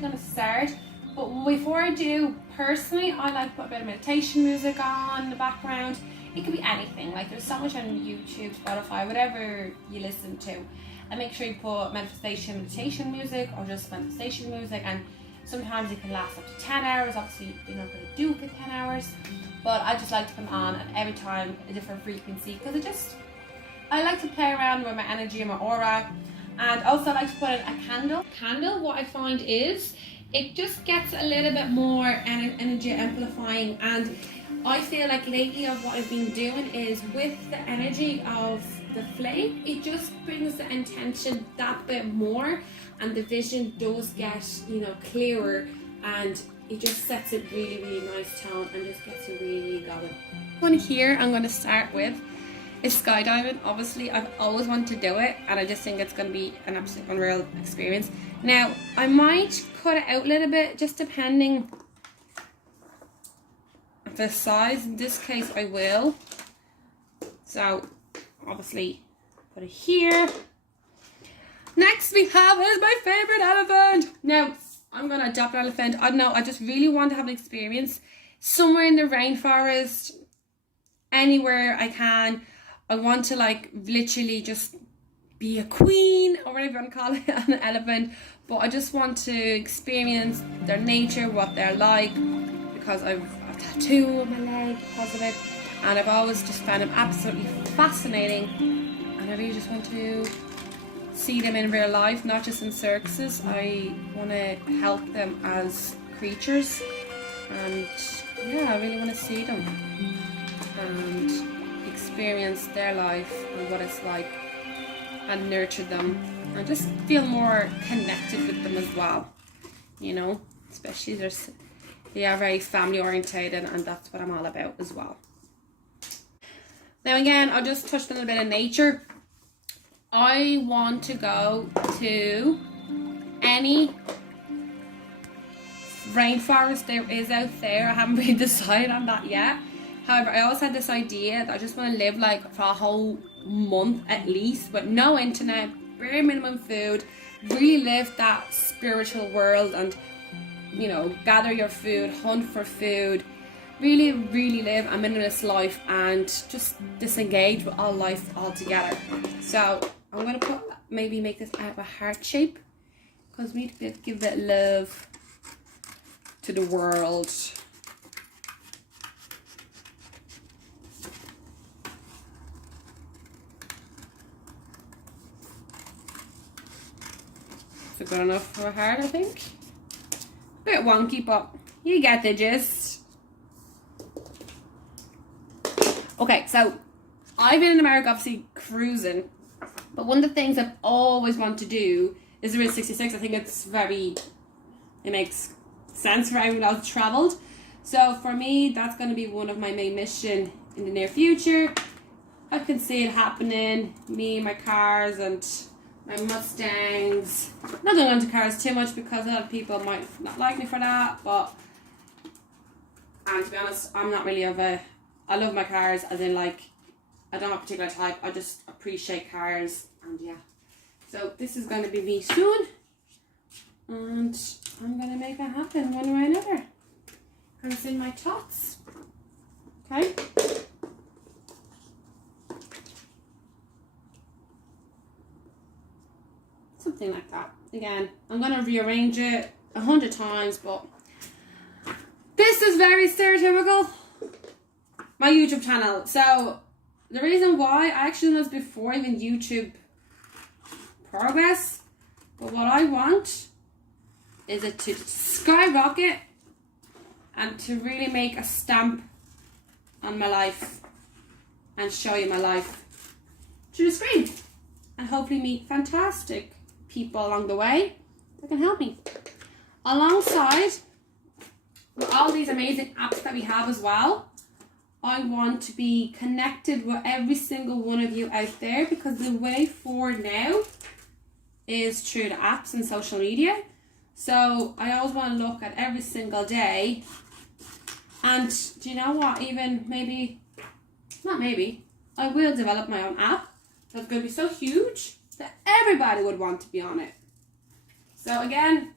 actually going to start. But before I do, personally, I like to put a bit of meditation music on in the background. It could be anything, like there's so much on YouTube, Spotify, whatever you listen to. And make sure you put meditation music or just manifestation music, and sometimes it can last up to 10 hours. Obviously you're not going to do it for 10 hours, but I just like to put them on, and every time a different frequency, because I like to play around with my energy and my aura. And also I like to put in a candle. What I find is it just gets a little bit more energy amplifying, and I feel like lately what I've been doing is with the energy of the flame, it just brings the intention that bit more, and the vision does get, you know, clearer, and it just sets a really nice tone and just gets you really going. One here I'm going to start with is skydiving. Obviously I've always wanted to do it, and I just think it's going to be an absolutely unreal experience. Now I might cut it out a little bit, just depending the size. In this case I will. So obviously put it here. Next we have is my favorite elephant. Now I'm going to adopt an elephant. I don't know, I just really want to have an experience somewhere in the rainforest, anywhere I can. I want to like literally just be a queen, or whatever you want to call it, an elephant. But I just want to experience their nature, what they're like, because I've a tattoo on my leg because of it, and I've always just found them absolutely fascinating, and I really just want to see them in real life, not just in circuses. I want to help them as creatures, and yeah, I really want to see them and experience their life and what it's like, and nurture them, and just feel more connected with them as well, you know, especially they are very family orientated, and that's what I'm all about as well. Now again, I'll just touch a little bit of nature. I want to go to any rainforest there is out there. I haven't really decided on that yet. However, I always had this idea that I just want to live like for a whole month at least, with no internet, bare minimum food, really live that spiritual world, and you know, gather your food, hunt for food, really live a minimalist life, and just disengage with all life altogether. So I'm going to make this out of a heart shape, because we need to give that love to the world. Is it good enough for a heart, I think? A bit wonky, but you get the gist. Okay, so I've been in America obviously cruising, but one of the things I've always wanted to do is the Route 66. I think it makes sense for everyone else travelled. So for me, that's going to be one of my main mission in the near future. I can see it happening, me and my cars and my Mustangs. Not going into cars too much because a lot of people might not like me for that, but, and to be honest, I'm not really I love my cars, as in like, I don't have a particular type, I just appreciate cars, and yeah. So this is going to be me soon, and I'm going to make it happen one way or another. Because it's in my thoughts. Okay? Something like that. Again, I'm going to rearrange it 100 times, but this is very stereotypical. My YouTube channel. So the reason why, I actually done this before even YouTube progress, but what I want is it to skyrocket and to really make a stamp on my life and show you my life through the screen, and hopefully meet fantastic people along the way that can help me. Alongside with all these amazing apps that we have as well, I want to be connected with every single one of you out there, because the way forward now is through the apps and social media. So I always want to look at every single day, and do you know what, even I will develop my own app that's going to be so huge that everybody would want to be on it. So again,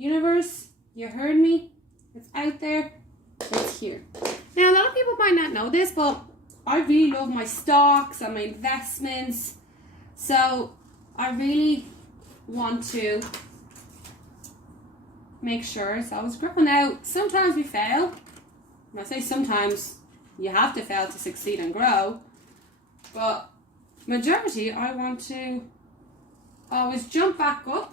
Universe, you heard me? It's out there. It's here. Now, a lot of people might not know this, but I really love my stocks and my investments. So, I really want to make sure it's always growing. Now, sometimes we fail. And I say sometimes you have to fail to succeed and grow. But majority, I want to always jump back up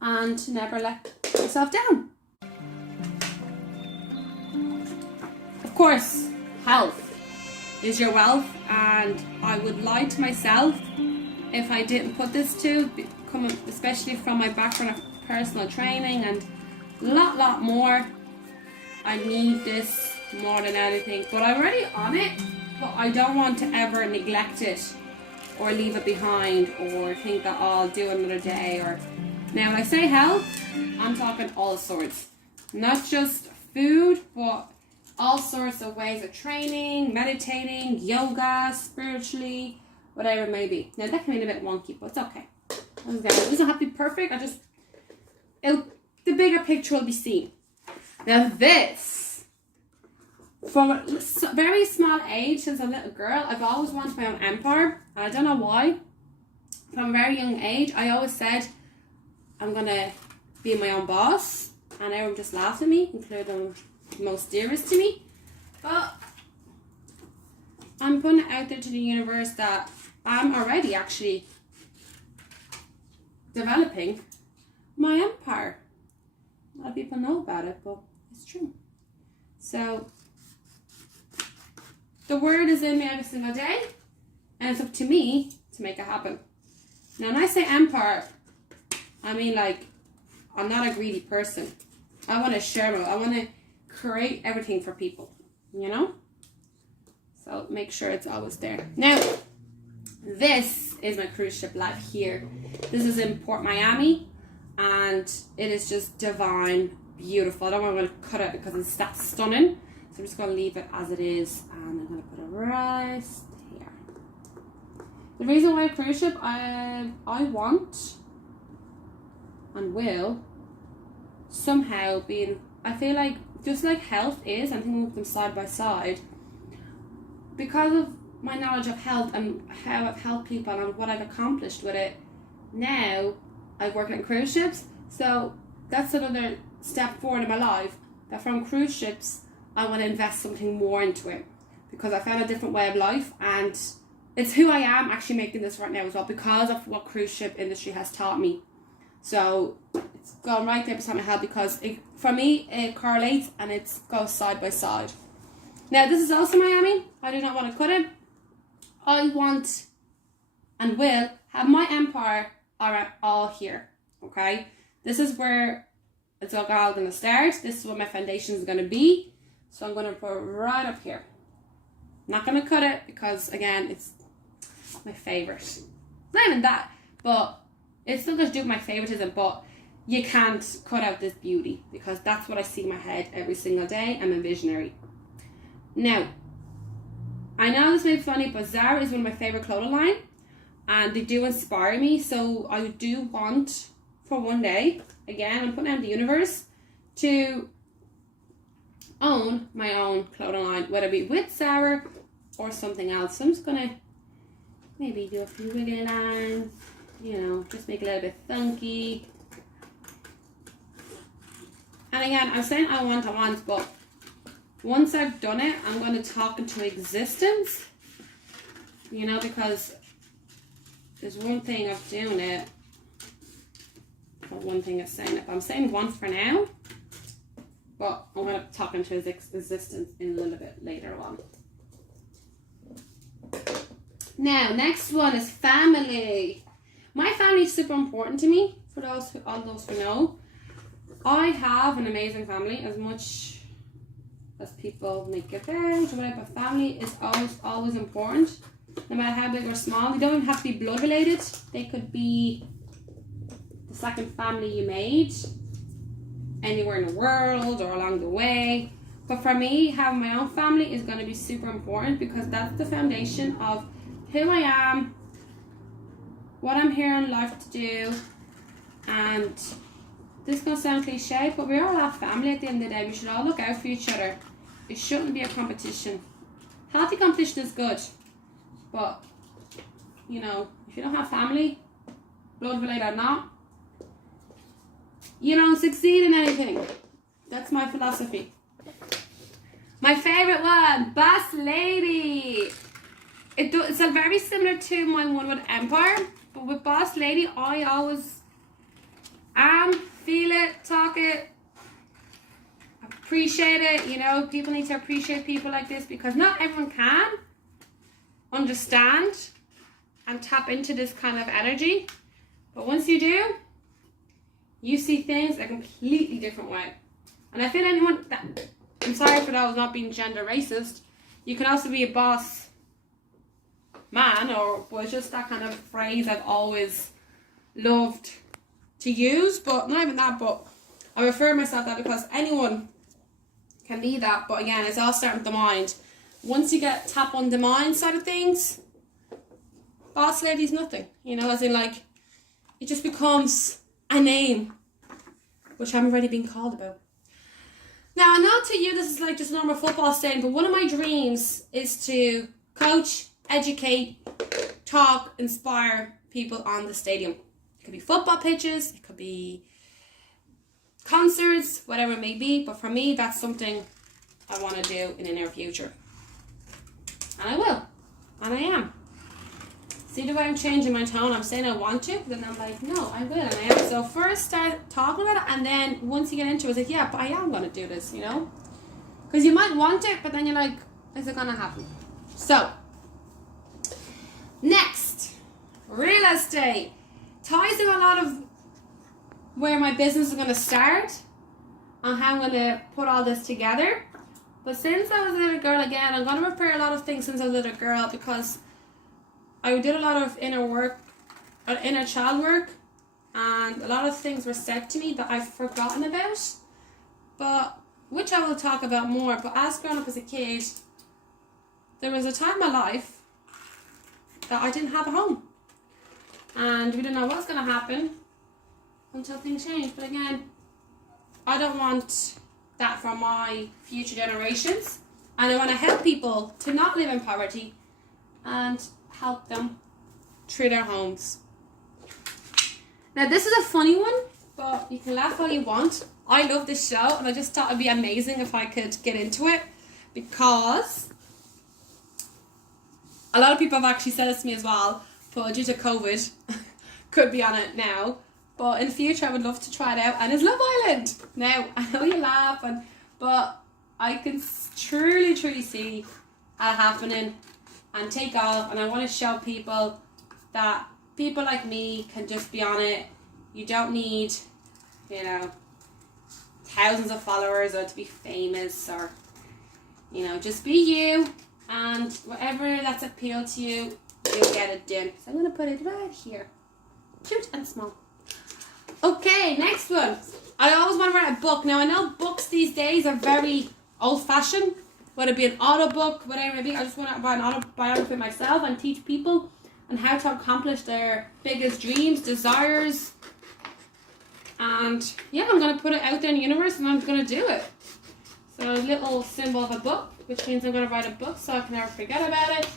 and never let myself down. Of course, health is your wealth, and I would lie to myself if I didn't put this to, coming especially from my background of personal training and a lot more. I need this more than anything, but I'm already on it, but I don't want to ever neglect it or leave it behind or think that I'll do another day. Or now, when I say health, I'm talking all sorts, not just food, but all sorts of ways of training, meditating, yoga, spiritually, whatever it may be. Now, that can be a bit wonky, but it's okay. It doesn't have to be perfect. The bigger picture will be seen. Now, this, from a very small age, since a little girl, I've always wanted my own empire, and I don't know why. From a very young age, I always said, I'm going to be my own boss, and everyone just laughed at me, including the most dearest to me. But I'm putting it out there to the universe that I'm already actually developing my empire. A lot of people know about it, but it's true. So the word is in me every single day, and it's up to me to make it happen. Now, when I say empire, I mean, like, I'm not a greedy person. I want to share it. I want to create everything for people, you know? So make sure it's always there. Now, this is my cruise ship life here. This is in Port Miami, and it is just divine, beautiful. I don't want to cut it because it's that stunning. So I'm just going to leave it as it is, and I'm going to put it right here. The reason why a cruise ship, I want and will somehow be, I feel like, just like health is, I'm thinking of them side by side, because of my knowledge of health and how I've helped people and what I've accomplished with it. Now I work on cruise ships, so that's another step forward in my life, that from cruise ships I want to invest something more into it, because I found a different way of life, and it's who I am actually making this right now as well, because of what cruise ship industry has taught me. So it's gone right there beside my head, because for me it correlates and it goes side by side. Now, this is also Miami. I do not want to cut it. I want and will have my empire all here. Okay, this is where it's all going to start. This is what my foundation is going to be. So I'm going to put it right up here. Not going to cut it because, again, it's my favorite. Not even that, but it's still going to do my favoritism, but you can't cut out this beauty, because that's what I see in my head every single day. I'm a visionary. Now, I know this may be funny, but Zara is one of my favorite clothing line, and they do inspire me. So I do want, for one day, again, I'm putting out in the universe, to own my own clothing line, whether it be with Zara or something else. So I'm just gonna maybe do a few wiggly lines, you know, just make it a little bit funky. And again, I'm saying I want, but once I've done it, I'm going to talk into existence, you know, because there's one thing of doing it, but one thing of saying it. But I'm saying one for now, but I'm going to talk into existence in a little bit later on. Now, next one is family. My family is super important to me, for all those who know. I have an amazing family, as much as people make it out or whatever. Family is always important, no matter how big or small. They don't even have to be blood related. They could be the second family you made anywhere in the world or along the way. But for me, having my own family is going to be super important, because that's the foundation of who I am, what I'm here in life to do, and this is going to sound cliche, but we all have family at the end of the day. We should all look out for each other. It shouldn't be a competition. Healthy competition is good, but, you know, if you don't have family, blood related or not, you don't succeed in anything. That's my philosophy. My favourite one, Boss Lady. It's a very similar to my one with Empire, but with Boss Lady, I always feel it, talk it, appreciate it. You know, people need to appreciate people like this because not everyone can understand and tap into this kind of energy. But once you do, you see things a completely different way. And I feel anyone that, I'm sorry for those not being gender racist, you can also be a boss man, or was just that kind of phrase I've always loved to use, but not even that, but I refer myself that because anyone can be that, but again, it's all starting with the mind. Once you get tap on the mind side of things, Boss Lady's nothing, you know, as in like, it just becomes a name, which I'm already being called about. Now, I know to you this is like just a normal football stadium, but one of my dreams is to coach, educate, talk, inspire people on the stadium. It could be football pitches, it could be concerts, whatever it may be, but for me, that's something I want to do in the near future. And I will, and I am. See the way I'm changing my tone? I'm saying I want to, then I'm like, no, I will, and I am. So first start talking about it, and then once you get into it, it's like, yeah, but I am going to do this, you know? Because you might want it, but then you're like, is it going to happen? So, next, real estate. Ties in a lot of where my business is going to start and how I'm going to put all this together. But since I was a little girl, again, I'm going to repair a lot of things since I was a little girl because I did a lot of inner child work, and a lot of things were said to me that I've forgotten about, but which I will talk about more. But as growing up as a kid, there was a time in my life that I didn't have a home, and we didn't know what's going to happen until things changed. But again, I don't want that for my future generations, and I want to help people to not live in poverty and help them through their homes. Now this is a funny one, but you can laugh all you want. I love this show, and I just thought it'd be amazing if I could get into it, because a lot of people have actually said this to me as well, but due to COVID, could be on it now. But in the future, I would love to try it out, and it's Love Island. Now, I know you laugh, but I can truly see it happening and take off, and I want to show people that people like me can just be on it. You don't need, you know, thousands of followers or to be famous, or, you know, just be you, and whatever that's appealed to you, you'll get it done. So I'm going to put it right here. Cute and small. Okay, next one. I always want to write a book. Now, I know books these days are very old-fashioned, whether it be an auto book, whatever it may be. I just want to write an autobiography myself and teach people on how to accomplish their biggest dreams, desires. And yeah, I'm going to put it out there in the universe, and I'm going to do it. So a little symbol of a book, which means I'm going to write a book so I can never forget about it.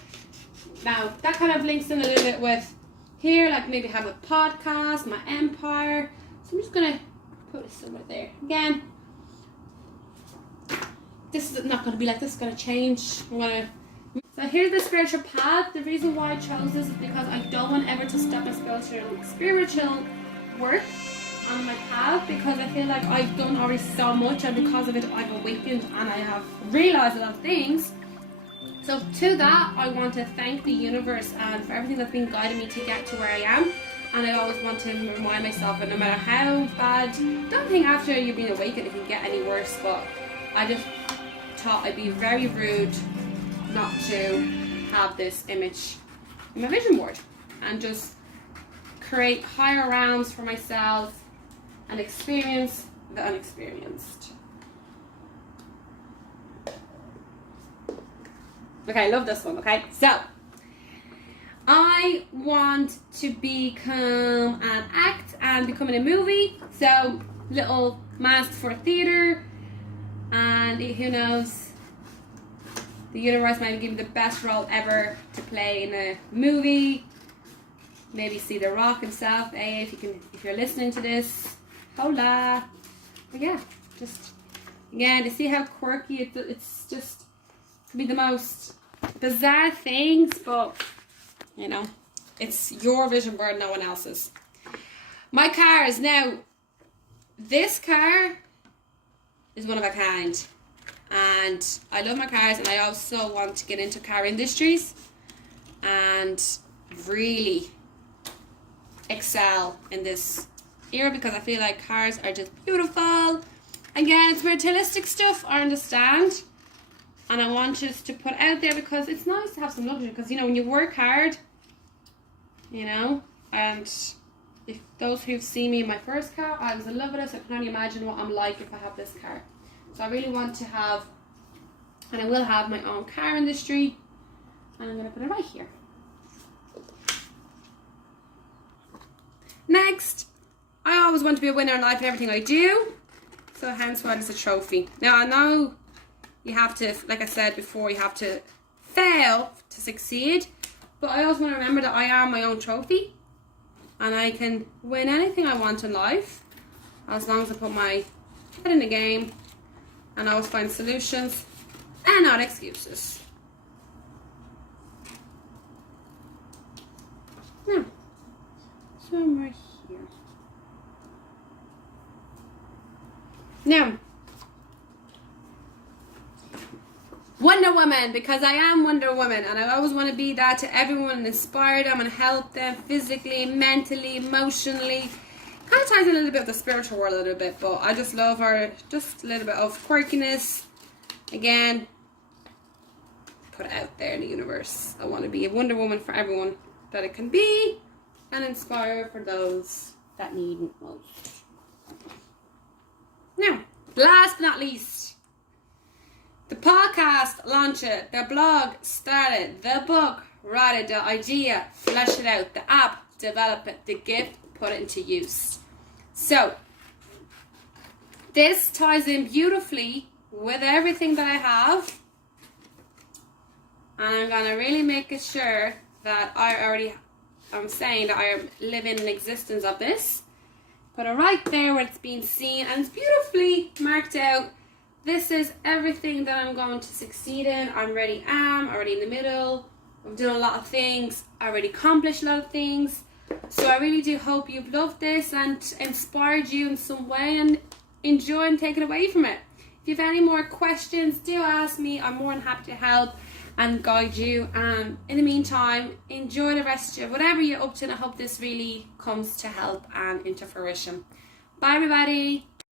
Now, that kind of links in a little bit with here, like maybe have a podcast, my empire. So I'm just going to put it somewhere there. Again, this is not going to be like this, it's going to change. So here's the spiritual path. The reason why I chose this is because I don't want ever to stop my spiritual work on my path, because I feel like I've done already so much, and because of it I've awakened and I have realized a lot of things. So to that, I want to thank the universe and for everything that's been guiding me to get to where I am. And I always want to remind myself that no matter how bad, don't think after you've been awakened it can get any worse, but I just thought I'd be very rude not to have this image in my vision board and just create higher realms for myself and experience the unexperienced. Okay, I love this one, okay? So, I want to become an act and become in a movie. So, little mask for theatre, and who knows, the universe might give you the best role ever to play in a movie. Maybe see The Rock himself, if you're listening to this, hola. But yeah, just again, to see how quirky it's just could be the most bizarre things, but you know, it's your vision board, no one else's. My cars now. This car is one of a kind, and I love my cars, and I also want to get into car industries and really excel in this era, because I feel like cars are just beautiful. Again, it's materialistic stuff, I understand, and I want just to put out there because it's nice to have some luxury, because you know, when you work hard, you know, and if those who've seen me in my first car, I was in love with it, so I can only imagine what I'm like if I have this car. So I really want to have, and I will have, my own car industry, and I'm going to put it right here. Next, I always want to be a winner in life in everything I do, so hence why it's a trophy. Now I know you have to, like I said before, you have to fail to succeed, but I always want to remember that I am my own trophy, and I can win anything I want in life as long as I put my head in the game and I always find solutions and not excuses. Now, somewhere here. Now, Wonder Woman, because I am Wonder Woman, and I always want to be that to everyone and inspire them and help them physically, mentally, emotionally. Kind of ties in a little bit with the spiritual world a little bit, but I just love her. Just a little bit of quirkiness. Again, put it out there in the universe. I want to be a Wonder Woman for everyone that it can be, and inspire for those that need it most. Now, last but not least, the podcast, launch it. The blog, start it. The book, write it. The idea, flesh it out. The app, develop it. The gift, put it into use. So, this ties in beautifully with everything that I have. And I'm going to really make it sure that I'm saying that I am living in existence of this. Put it right there where it's being seen, and it's beautifully marked out. This is everything that I'm going to succeed in. I'm already in the middle. I've done a lot of things. I already accomplished a lot of things. So I really do hope you've loved this and inspired you in some way, and enjoy and take it away from it. If you have any more questions, do ask me. I'm more than happy to help and guide you. And in the meantime, enjoy the rest of whatever you're up to, and I hope this really comes to help and into fruition. Bye everybody.